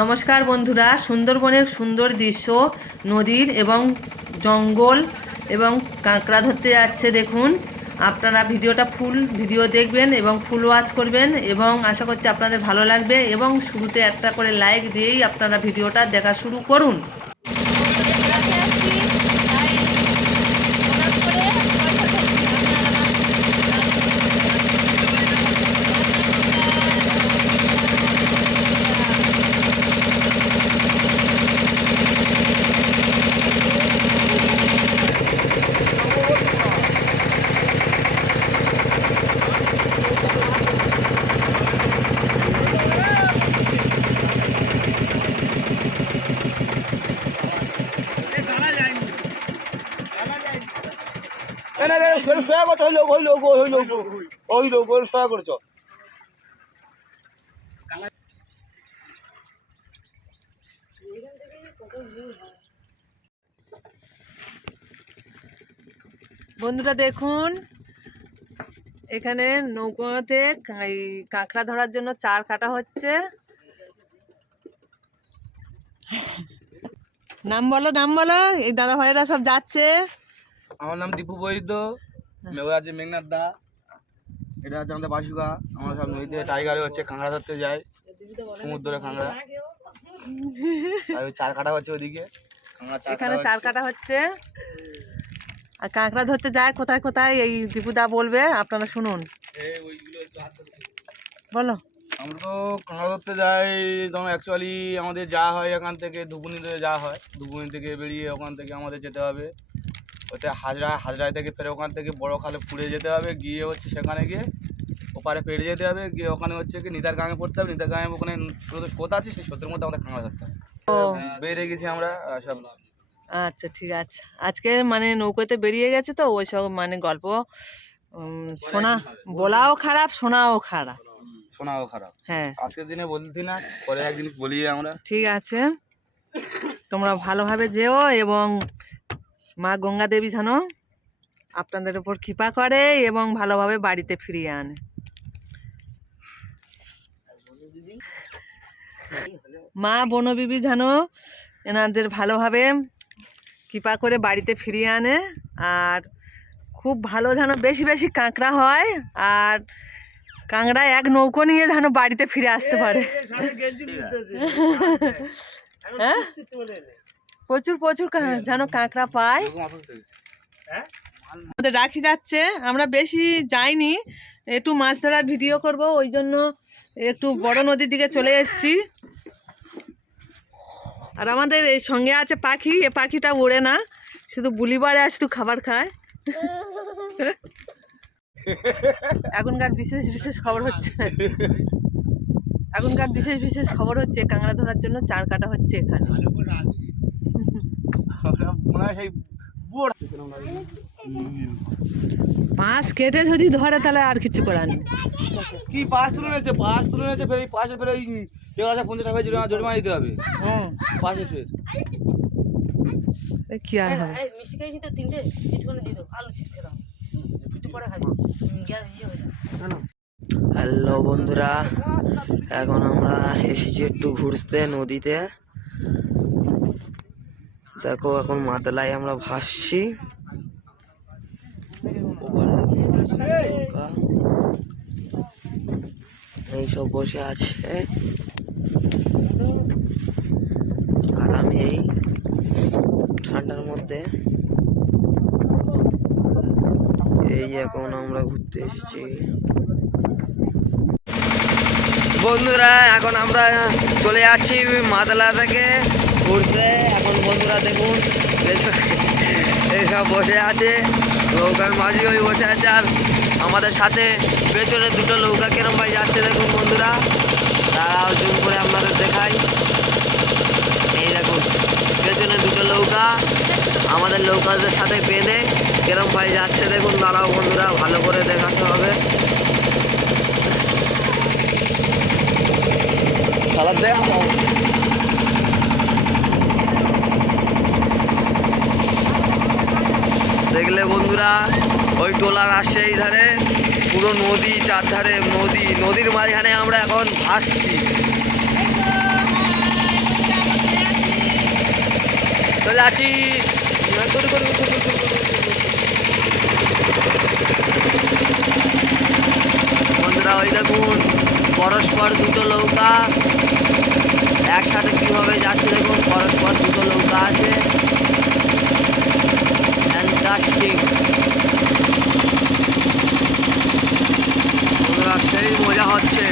নমস্কার বন্ধুরা, সুন্দরবনের সুন্দর দৃশ্য, নদীর এবং জঙ্গল এবং কাঁকড়া ধরতে যাচ্ছে। দেখুন, আপনারা ভিডিওটা ফুল ভিডিও দেখবেন এবং ফুল ওয়াচ করবেন এবং আশা করছি আপনাদের ভালো লাগবে এবং শুরুতে একটা করে লাইক দিয়েই আপনারা ভিডিওটা দেখা শুরু করুন। বন্ধুরা দেখুন, এখানে নৌকাতে কাঁকড়া ধরার জন্য চার কাটা হচ্ছে। নাম বলো, নাম বলো। এই দাদা ভাইরা সব যাচ্ছে। আমার নাম দীপু বৈদ্য, মেঘ আছে মেঘনাথ দা, এটা হচ্ছে আমাদের বাসুকা। আমরা সব নদীতে টাইগারে হচ্ছে কাঁকড়া ধরতে যাই, সমুদ্রে কাঁকড়া। আর ওই চার কাটা হচ্ছে ওইদিকে, এখানে চার কাটা হচ্ছে আর কাঁকড়া ধরতে যায় কোথায় কোথায় এই দীপুদা বলবে, আপনারা শুনুন। বলো। আমরা তো কাঁকড়া ধরতে যাই, তখন অ্যাকচুয়ালি আমাদের যাওয়া হয় এখান থেকে ধুপুনিতে যাওয়া হয়। ধুপুনি থেকে বেরিয়ে ওখান থেকে আমাদের যেতে হবে ওটা হাজরায় থেকে ফের ওখান থেকে বড় খালে পুড়ে যেতে হবে, গিয়ে হচ্ছে সেখানে গিয়ে ওপারে পেরে যেতে হবে, গিয়ে ওখানে হচ্ছে কি নিতার গাঙে পড়তে হবে। নিতার গাঙে ওখানে ছোটো স্রোত আছে, সেই স্রোতের মধ্যে আমাদের কাঁকড়া ধরতে হবে। বেরিয়ে গেছি আমরা সব। আচ্ছা, ঠিক আছে। আজকে মানে নৌকাতে বেরিয়ে গেছে তো ওই সব মানে গল্প শোনা, বলাও খারাপ, শোনাও খারাপ। শোনাও খারাপ, হ্যাঁ। আজকের দিনে বলছি না, পরে একদিন বলি আমরা। ঠিক আছে, তোমরা ভালোভাবে যেও এবং মা গঙ্গা দেবী যেন আপনাদের উপর কৃপা করে এবং ভালোভাবে বাড়িতে ফিরিয়ে আনে। মা বনবিবি যেন এনাদের ভালোভাবে কৃপা করে বাড়িতে ফিরিয়ে আনে আর খুব ভালো যেন বেশি বেশি কাঁকড়া হয় আর কাঁকড়া এক নৌকো নিয়ে যেন বাড়িতে ফিরে আসতে পারে। হ্যাঁ, প্রচুর প্রচুর যেন কাঁকড়া পায়। আমাদের রাখি যাচ্ছে, আমরা বেশি যাইনি, একটু মাছ ধরার ভিডিও করব, ওই জন্য একটু বড় নদীর দিকে চলে এসেছি। আর আমাদের এই সঙ্গে আছে পাখি, এ পাখিটা ওড়ে না, শুধু বুলিবারে শুধু খাবার খায়। এখনকার বিশেষ বিশেষ খবর হচ্ছে, এখনকার বিশেষ বিশেষ খবর হচ্ছে কাঁকড়া ধরার জন্য চার কাটা হচ্ছে এখানে। পাঁচ কেটে যদি ধরে তাহলে আর কিছু করার নেই। কি পাঁচ তুলে নিয়েছে, পাঁচ তুলে নিয়েছে, ফের এই পাশে ফের ওই 50 টাকা জরিমানা দিতে হবে। হ্যাঁ, পাশে ফের কি আর হবে। হ্যালো বন্ধুরা, এখন আমরা এসেছি একটু ঘুরতে নদীতে। দেখো এখন মাতলায় আমরা ভাসছি। নৌকা এইসব বসে আছে, আর আমি এই ঠান্ডার মধ্যে এই এখন আমরা ঘুরতে এসেছি। বন্ধুরা এখন আমরা চলে যাচ্ছি মাদলা থেকে ঘুরতে। এখন বন্ধুরা দেখুন এইসব বসে আছে, নৌকার মাঝি ওই বসে আছে, আর আমাদের সাথে পেছনে দুটো নৌকা কিরম ভাই যাচ্ছে দেখুন বন্ধুরা। তারাও জুম করে আপনাদের দেখাই, এই দেখুন পেছনে দুটো নৌকা আমাদের নৌকাদের সাথে বেঁধে কিরম ভাই যাচ্ছে দেখুন। তারাও বন্ধুরা ভালো করে দেখাতে হবে। দেখলে বন্ধুরা ওই টোলার আসছে এই ধারে, পুরো নদী, চারধারে নদী, নদীর মাঝখানে আমরা এখন ভাসছি। চলে আসি বন্ধুরা, ওই দেখুন পরস্পর দুটো নৌকা একসাথে কিভাবে যাচ্ছে দেখুন, পরস্পর দুটো নৌকা আছে। ফ্যান্টাস্টিক বন্ধুরা, সেই মজা হচ্ছে।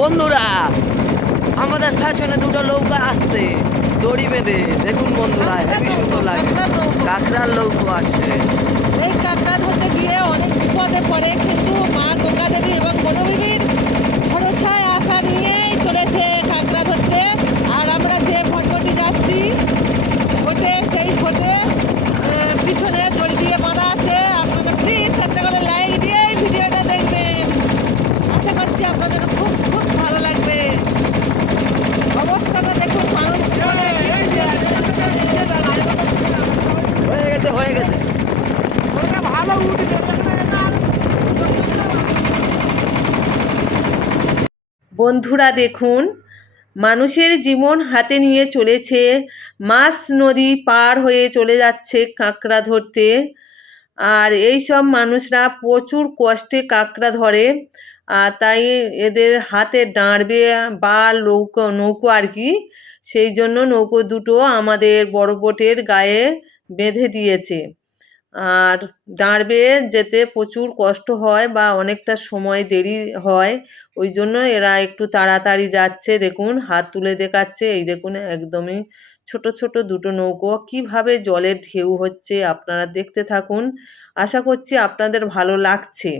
বন্ধুরা আমাদের পেছনে দুটো নৌকা আসছে দড়ি বেঁধে, দেখুন বন্ধুরা হেবি সুন্দর লাগে। কাঁকড়ার নৌকা আসছে। এই কাঁকড়া ধরতে গিয়ে অনেক বিপদে পড়ে, কিন্তু মা গঙ্গা দেবী এবং বনবিবির ভরসায় আশা নিয়েই চলেছে কাঁকড়া ধরতে। আর আমরা যে ভটভটি যাচ্ছি ভোটে, সেই ভোটে পিছনে দড়ি দিয়ে বাঁধা আছে। আপনারা প্লিজ একটা করে লাইক দিয়ে এই ভিডিওটা দেখবেন, আশা করছি আপনাদের খুব খুব ভালো লাগবে। অবস্থাটা দেখুন, মানুষ হয়ে গেছে বন্ধুরা দেখুন, মানুষের জীবন হাতে নিয়ে চলেছে, মাছ নদী পার হয়ে চলে যাচ্ছে কাঁকড়া ধরতে। আর এই সব মানুষরা প্রচুর কষ্টে কাঁকড়া ধরে, আর তাই এদের হাতে দাঁড়বে বা নৌকো আর কি, সেই জন্য নৌকো দুটো আমাদের বড় বোটের গায়ে বেঁধে দিয়েছে। আর দাঁড়বে যেতে প্রচুর কষ্ট হয় বা অনেকটা সময় দেরি হয়, ওই জন্য এরা একটু তাড়াতাড়ি যাচ্ছে। দেখুন হাত তুলে দেখাচ্ছে, এই দেখুন একদমই ছোট ছোট দুটো নৌকো, কিভাবে জলের ঢেউ হচ্ছে আপনারা দেখতে থাকুন। আশা করছি আপনাদের ভালো লাগছে।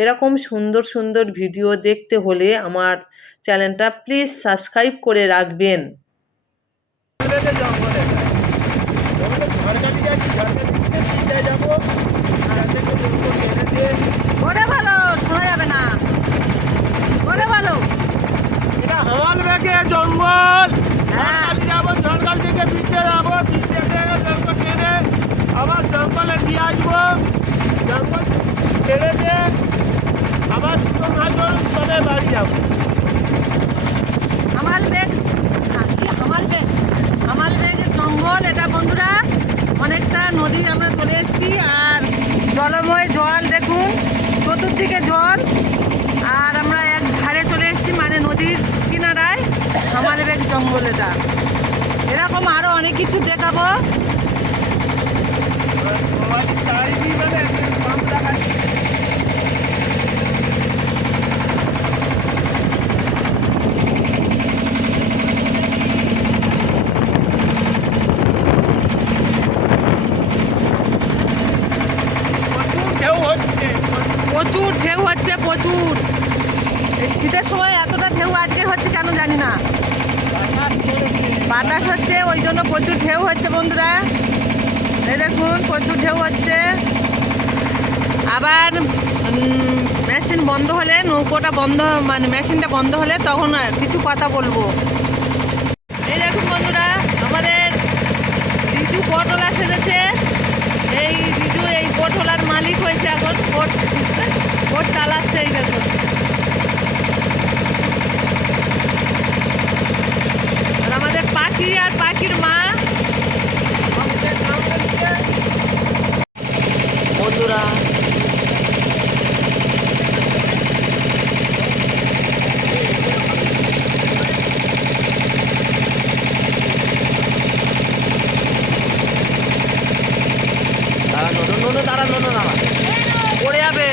এরকম সুন্দর সুন্দর ভিডিও দেখতে হলে আমার চ্যানেলটা প্লিজ সাবস্ক্রাইব করে রাখবেন। ওরে ভালো শোনা যাবে না, ওরে ভালো এটা হামাল বেগে জঙ্গল, যাবো জঙ্গল থেকে পিছিয়ে যাবো, পিছিয়ে জঙ্গল ছেড়ে আবার জঙ্গলে দিয়ে আসবো, জঙ্গল ছেড়ে দিয়ে আবার দুটো মাস তবে বাড়ি যাবো। হামাল বেগ, হামাল বেগের জঙ্গল এটা বন্ধুরা, অনেকটা নদী আমরা চলে এসেছি। আর জলময় জল দেখুন, চতুর্দিকে জল, আর আমরা এক ধারে চলে এসেছি, মানে নদীর কিনারায় হামাল বেগ জঙ্গল এটা। এরকম আরও অনেক কিছু দেখাবো। প্রচুর ঢেউ হচ্ছে, প্রচুর। এই শীতের সময় এতটা ঢেউ আজকে হচ্ছে কেন জানি না। বাতাস হচ্ছে ওই জন্য প্রচুর ঢেউ হচ্ছে বন্ধুরা। এই দেখুন প্রচুর ঢেউ হচ্ছে। আবার মেশিন বন্ধ হলে, নৌকোটা বন্ধ মানে মেশিনটা বন্ধ হলে তখন কিছু কথা বলবো। এই দেখুন বন্ধুরা, আমাদের রিজু বোটওয়ালা সেজেছে। এই রিজু এই বোটওয়ালার মালিক হয়েছে, এখন বোট চালাচ্ছে। এই দেখুন আর আমাদের পাখি আর পাখির মা। বন্ধুরা দাঁড়া, নো নো নো, দাঁড়া, নো নো, দাঁড়া, পড়ে যাবে।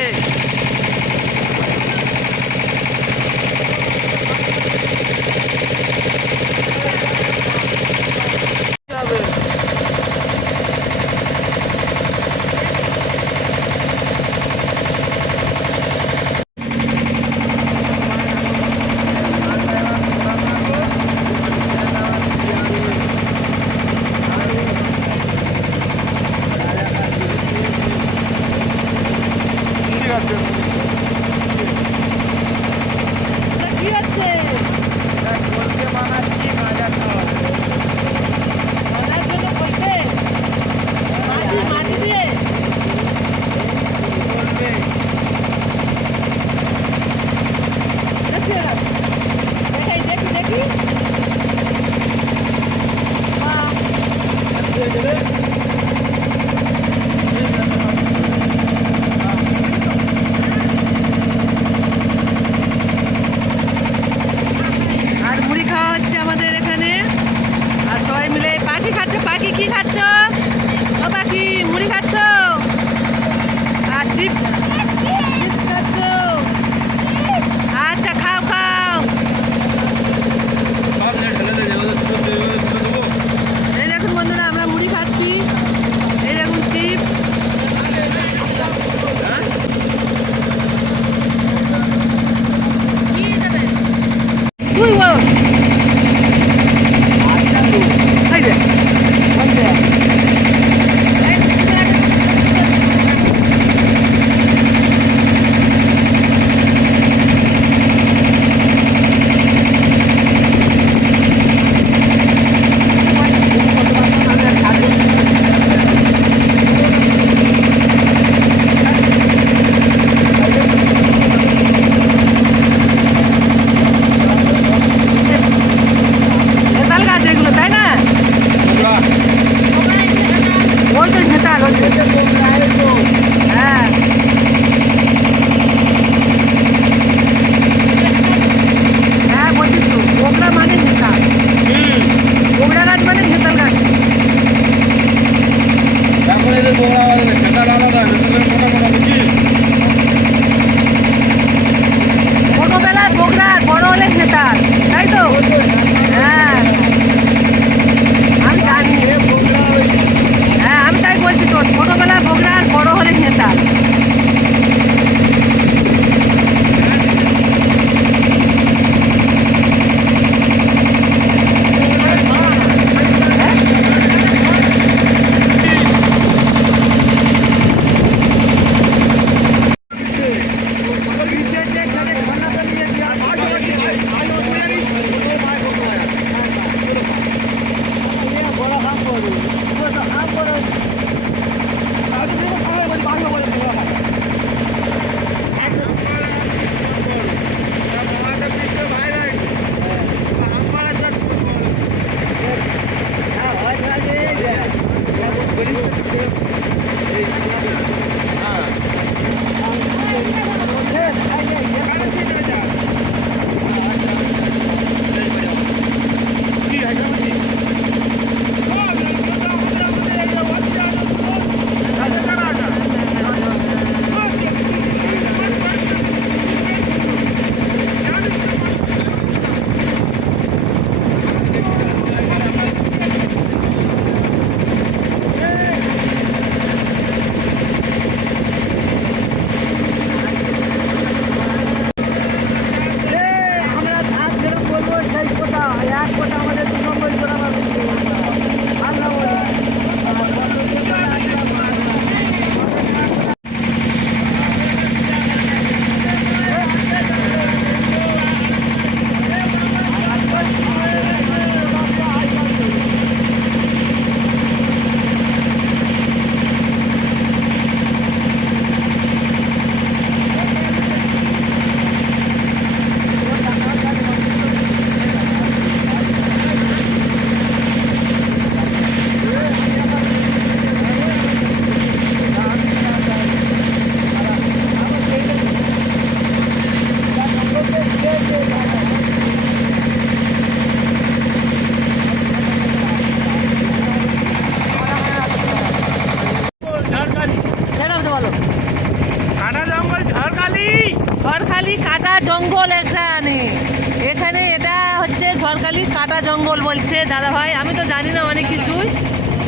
কাটা জঙ্গল বলছে দাদাভাই, আমি তো জানি না অনেক কিছুই,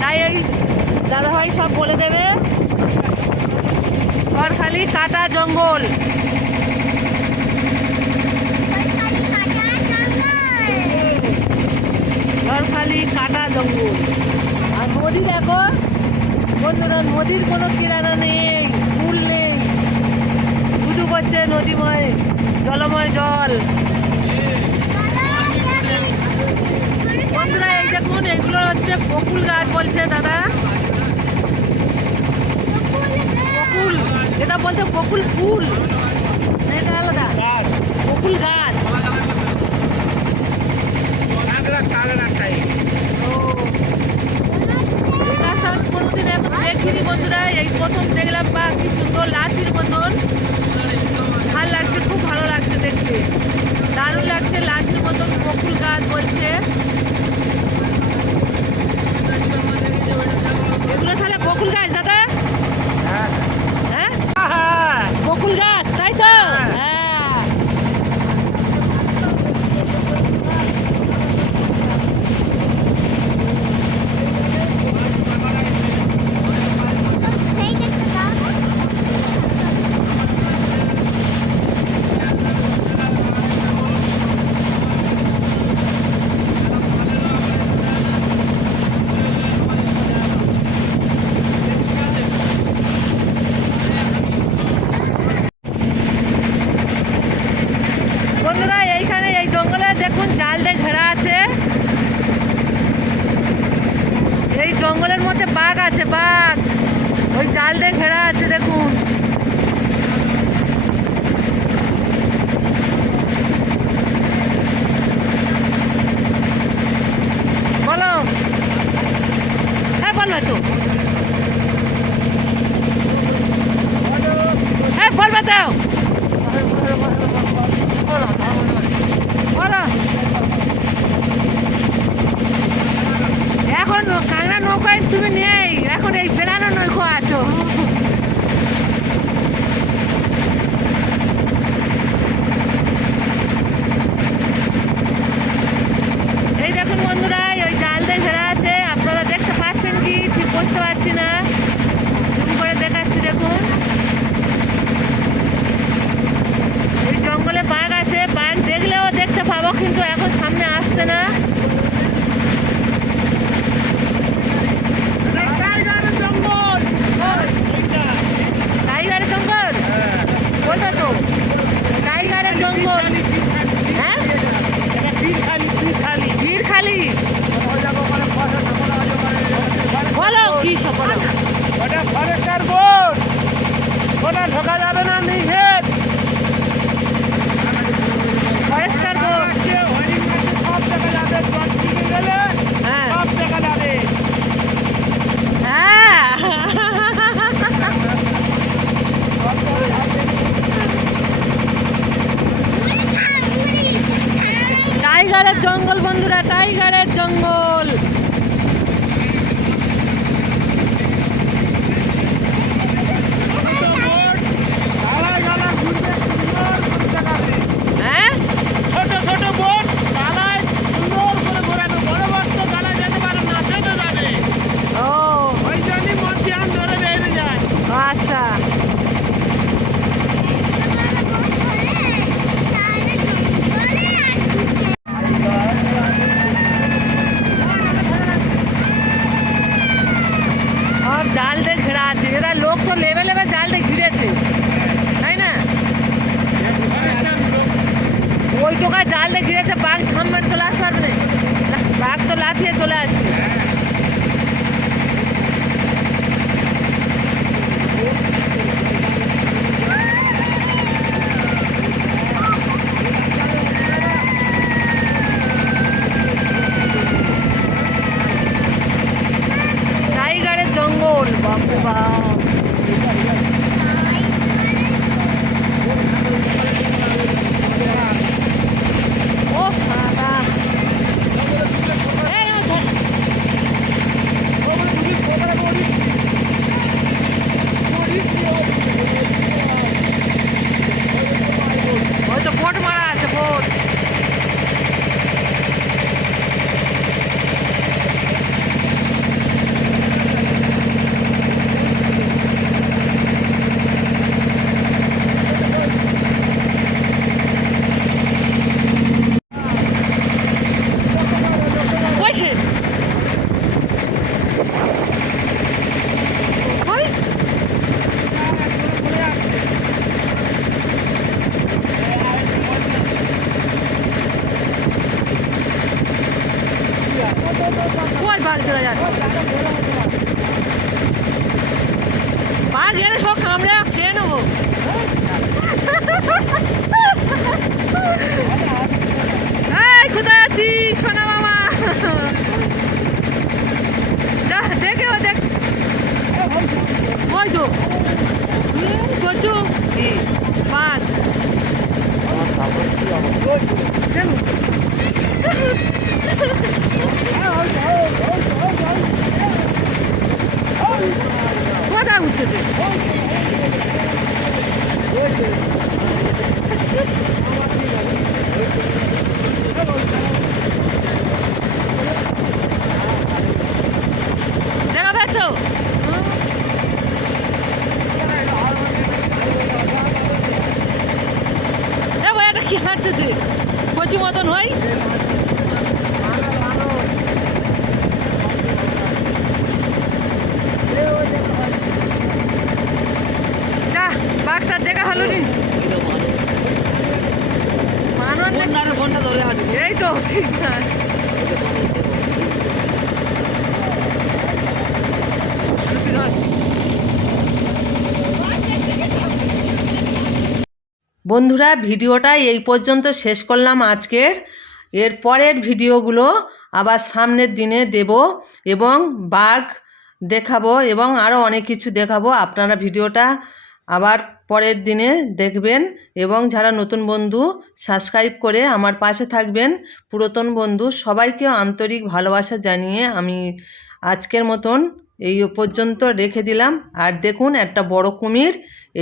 তাই এই দাদাভাই সব বলে দেবে। ঝড়খালি কাটা জঙ্গল। ঝড়খালি কাটা জঙ্গল। আর নদী দেখো বন্ধুরা, নদীর কোনো কিরানা নেই, ফুল নেই, শুধু করছে নদীময় জলময় জল। বন্ধুরা এই দেখুন, এগুলো হচ্ছে বকুল গাছ বলছে দাদা। বকুল, এটা বলছে বকুল ফুল, এটা আলাদা বকুল গাছ। এটা সব কোনোদিন দেখিনি বন্ধুরা, এই প্রথম দেখলাম। বা কি সুন্দর লাচির মতন, ভালো লাগছে, খুব ভালো লাগছে দেখতে, দারুণ লাগছে। লাচির মতন বকুল গাছ বলছে। এগুলো তাহলে বকুল গাছ দাদা? হ্যাঁ বকুল গাছ, তাই তো? হ্যাঁ। বন্ধুরা এইখানে এই জঙ্গলে দেখুন জাল দিয়ে ঘেরা আছে। এই জঙ্গলের মধ্যে বাঘ আছে, বাঘ ওই জাল দিয়ে ঘেরা আছে দেখুন। বলো, হ্যাঁ বলবে তো, হ্যাঁ বলবে তো, বলো। এখন কাঁকড়া নৌকায় তুমি নেই, এখন এই বেড়ানো নৌকা আছো। এই দেখুন বন্ধুরা, ওই জাল দিয়ে ঘেরা আছে, আপনারা দেখতে পাচ্ছেন কি ঠিক বুঝতে পারছি না, জুম করে দেখাচ্ছি দেখুন। এই জঙ্গলে বাঘ আছে, বাঘ দেখলেও দেখতে পাবো, কিন্তু এখন সামনে আসছে না। টাইগারের জঙ্গল বলবে তো, টাইগারের জঙ্গল। হ্যাঁ বীরখালি, বলো কি সব বলো। ওটা ফরেস্টার বোর্ড, ওটা ঢোকা যাবে না, নিষেধ। ফরেস্টার বোর্ড, সব দেখা যাবে, জল ছিঁড়ে গেলে হ্যাঁ সব দেখা যাবে। হ্যাঁ। টাইগারের জঙ্গল বন্ধুরা, টাইগারের জঙ্গল। হ্যাঁ ছোট ছোট বোট গালায় সুন্দর করে ঘোরাবে, বড় বোট তো গালায় যেতে পারে না, যেতে যাবে। ও ওই জন্যই মধ্যাহ্ন ধরে বেরিয়ে যায়। আচ্ছা। আর জাল দিয়ে ঘেরা আছে, এরা লোক তো লেবে লেবে জাল দিয়ে ঘিরেছে, তাই না? ওই টোকায় জাল দিয়ে ঘিরেছে কই বাঘ দেখা যাচ্ছে? বাঘ এলে সব কামড়ে খেয়ে নেবো। এই কোথায় আছিস সোনা মামা? যা দেখে ও দেখ, ওই তো কচু বাঘ। কোথায় উঠতেছে? দেখা পেয়েছ? এ ভাই এটা কি হাঁটতেছে কচি মতন হয়? যা বাঘটা দেখা হলো নি। মানন ফোনটা ধরে আছে। এই তো ঠিক না। বন্ধুরা ভিডিওটা এই পর্যন্ত শেষ করলাম আজকের। এর পরের ভিডিওগুলো আবার সামনের দিনে দেব এবং বাঘ দেখাবো এবং আরও অনেক কিছু দেখাবো। আপনারা ভিডিওটা আবার পরের দিনে দেখবেন এবং যারা নতুন বন্ধু সাবস্ক্রাইব করে আমার পাশে থাকবেন। পুরাতন বন্ধু সবাইকে আন্তরিক ভালোবাসা জানিয়ে আমি আজকের মতন এই পর্যন্ত রেখে দিলাম। আর দেখুন একটা বড় কুমির।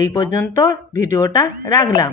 এই পর্যন্ত ভিডিওটা রাখলাম।